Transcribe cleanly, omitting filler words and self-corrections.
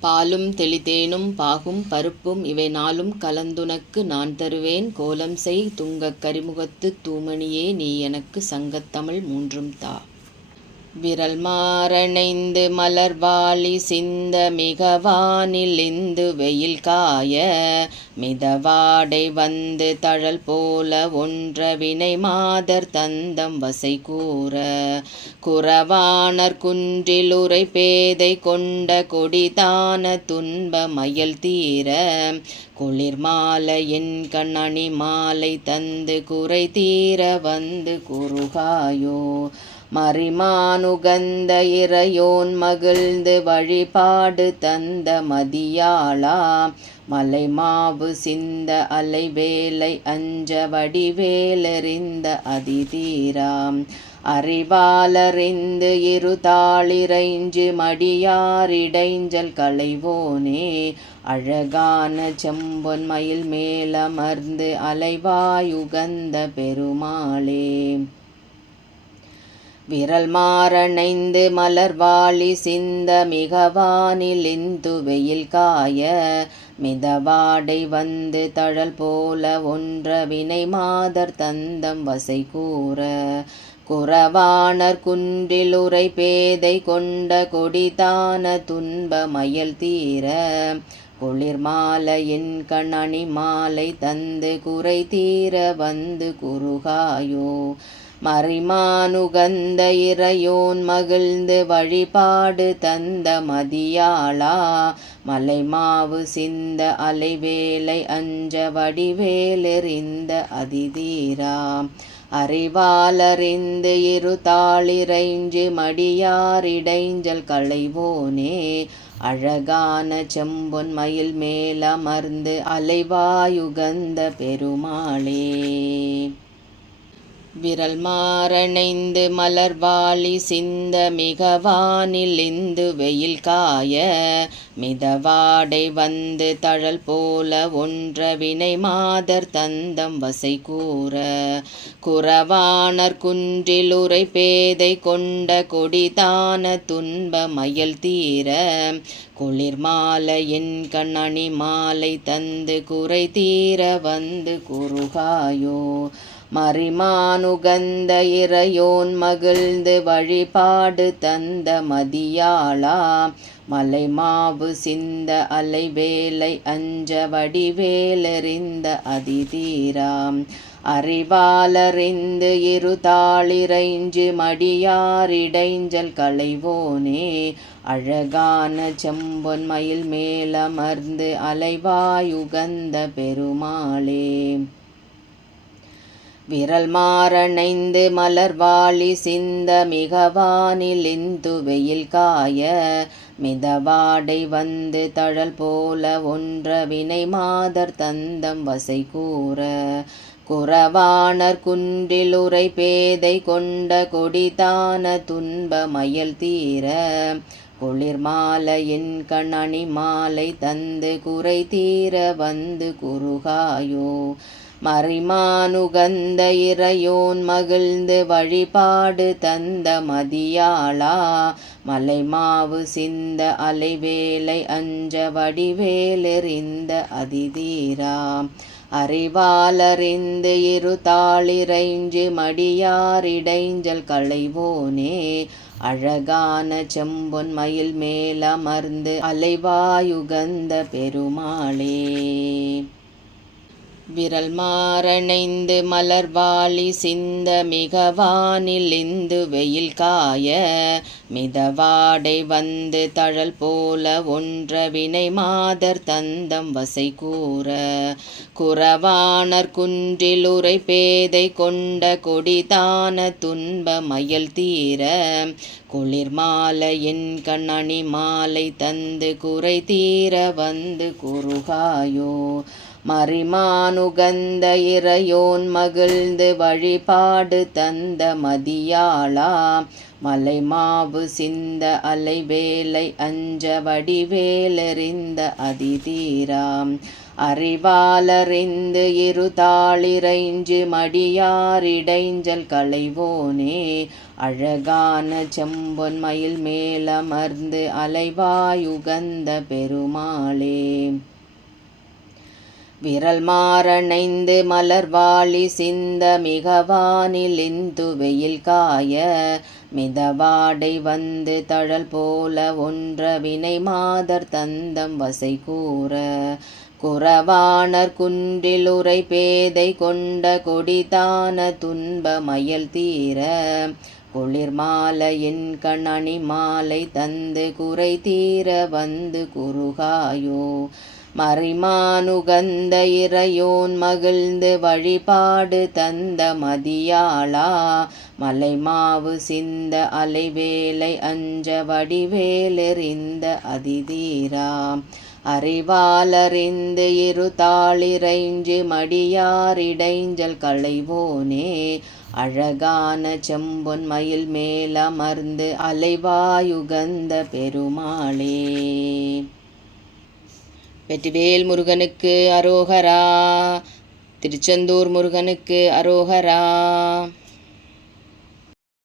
பாலும் தெளிதேனும் பாகும் பருப்பும் இவை நாலும் கலந்துனக்கு நான் தருவேன் கோலம் செய் துங்கக் கரிமுகத்துத் தூமணியே நீ எனக்கு சங்கத்தமிழ் மூன்றும் தா. விரல் மாறணைந்து மலர்வாழி சிந்த மிகவானில் இந்து வெயில் காய மிதவாடை வந்து தழல் போல ஒன்ற வினை மாதர் தந்தம் வசை கூற குறவாணர் குன்றில் உரை பேதை கொண்ட கொடிதான துன்ப மயல் தீர குளிர் மாலை என் கண் அணி மாலை தந்து குறை தீர வந்து குறுகாயோ மறிமானுகந்த இறையோன் மகிழ்ந்து வழிபாடு தந்த மதியாளா மலை மாவு சிந்த அலைவேலை அஞ்ச வடிவேலெறிந்த அதிதீராம் அறிவாலறிந்து இருதாளிரைஞ்சு மடியாரிடைஞ்சல் களைவோனே அழகான செம்பொன் மயில் மேலமர்ந்து அலைவாயுகந்த பெருமாளே. விரல் மாறணைந்து மலர்வாழி சிந்த மிகவானில் இந்து வெயில் காய மிதவாடை வந்து தழல் போல ஒன்ற வினை மாதர் தந்தம் வசை கூற குறவாணர் குன்றில் உரை பேதை கொண்ட கொடிதான துன்ப மயல் தீர குளிர் மாலை என் கண் அணி மாலை தந்து குறை தீர வந்து குறுகாயோ மறிமானுகந்த இறையோன் மகிழ்ந்து வழிபாடு தந்த மதியாளா மலை மாவு சிந்த அலைவேலை அஞ்ச வடிவேலெறிந்த அதிதீராம் அறிவாலறிந்து இருதாளிரைஞ்சு மடியாரிடைஞ்சல் களைவோனே அழகான செம்பொன் மயில் மேலமர்ந்து அலைவாயுகந்த பெருமாளே. விரல் மாறணைந்து மலர்வாழி சிந்த மிகவானில் இந்து வெயில் காய மிதவாடை வந்து தழல் போல ஒன்ற வினை மாதர் தந்தம் வசை கூற குறவாணர் குன்றில் உரை பேதை கொண்ட கொடிதான துன்ப மயல் தீர குளிர் மாலை என் கண் அணி மாலை தந்து குறை தீர வந்து குறுகாயோ மறிமானுகந்த இறையோன் மகிழ்ந்து வழிபாடு தந்த மதியாளா மலை மாவு சிந்த அலைவேலை அஞ்ச வடிவேலெறிந்த அதிதீராம் அறிவாலறிந்து இருதாளிரைஞ்சு மடியாரிடைஞ்சல் களைவோனே அழகான செம்பொன் மயில் மேலமர்ந்து அலைவாயுகந்த பெருமாளே. விரல் மாறணைந்து மலர்வாழி சிந்த மிகவானில் இந்து வெயில் காய மிதவாடை வந்து தழல் போல ஒன்ற வினை மாதர் தந்தம் வசை கூற குறவாணர் குன்றில் உரை பேதை கொண்ட கொடிதான துன்ப மயல் தீர குளிர் மாலை என் கண் அணி மாலை தந்து குறை தீர வந்து குறுகாயோ மறிமானுகந்த இறையோன் மகிழ்ந்து வழிபாடு தந்த மதியாளா மலை மாவு சிந்த அலைவேலை அஞ்ச வடிவேலெறிந்த அதிதீராம் அறிவாலறிந்து இருதாளிரைஞ்சு மடியாரிடைஞ்சல் களைவோனே அழகான செம்பொன் மயில் மேலமர்ந்து அலைவாயுகந்த பெருமாளே. விரல் மாறணைந்து மலர்வாழி சிந்த மிகவானில் இந்து வெயில் காய மிதவாடை வந்து தழல் போல ஒன்ற வினை மாதர் தந்தம் வசை கூற குறவாணர் குன்றில் உரை பேதை கொண்ட கொடிதான துன்ப மயல் தீர குளிர் மாலை என் கண் அணி மாலை தந்து குறை தீர வந்து குறுகாயோ மறிமானுகந்த இறையோன் மகிழ்ந்து வழிபாடு தந்த மதியாளா மலை மாவு சிந்த அலைவேலை அஞ்ச வடிவேலெறிந்த அதிதீராம் அறிவாலறிந்து இருதாளிரைஞ்சு மடியாரிடைஞ்சல் களைவோனே அழகான செம்பொன் மயில் மேலமர்ந்து அலைவாயுகந்த பெருமாளே. விரல் மாறணைந்து மலர்வாழி சிந்த மிகவானிலிந்து வெயில் காய மிதவாடை வந்து தழல் போல ஒன்ற வினை மாதர் தந்தம் வசை கூற குறவாணர் குன்றில் உரை பேதை கொண்ட கொடிதான துன்ப மயல் தீர குளிர் மாலையின் கண் அணி மாலை தந்து குறை தீர வந்து குறுகாயோ. மறைமானுகந்த இறையோன் மகிழ்ந்து வழிபாடு தந்த மதியாளா மலைமாவு சிந்த அலைவேலை அஞ்ச வடிவேலெறிந்த அதிதீரா அறிவாலறிந்து இரு தாளிரைஞ்சு மடியாரிடைஞ்சல் களைவோனே. அழகான செம்பொன் மயில் மேலமர்ந்து அலைவாயுகந்த பெருமாளே. வெற்றிவேல் முருகனுக்கு அரோகரா. திருச்செந்தூர் முருகனுக்கு அரோகரா.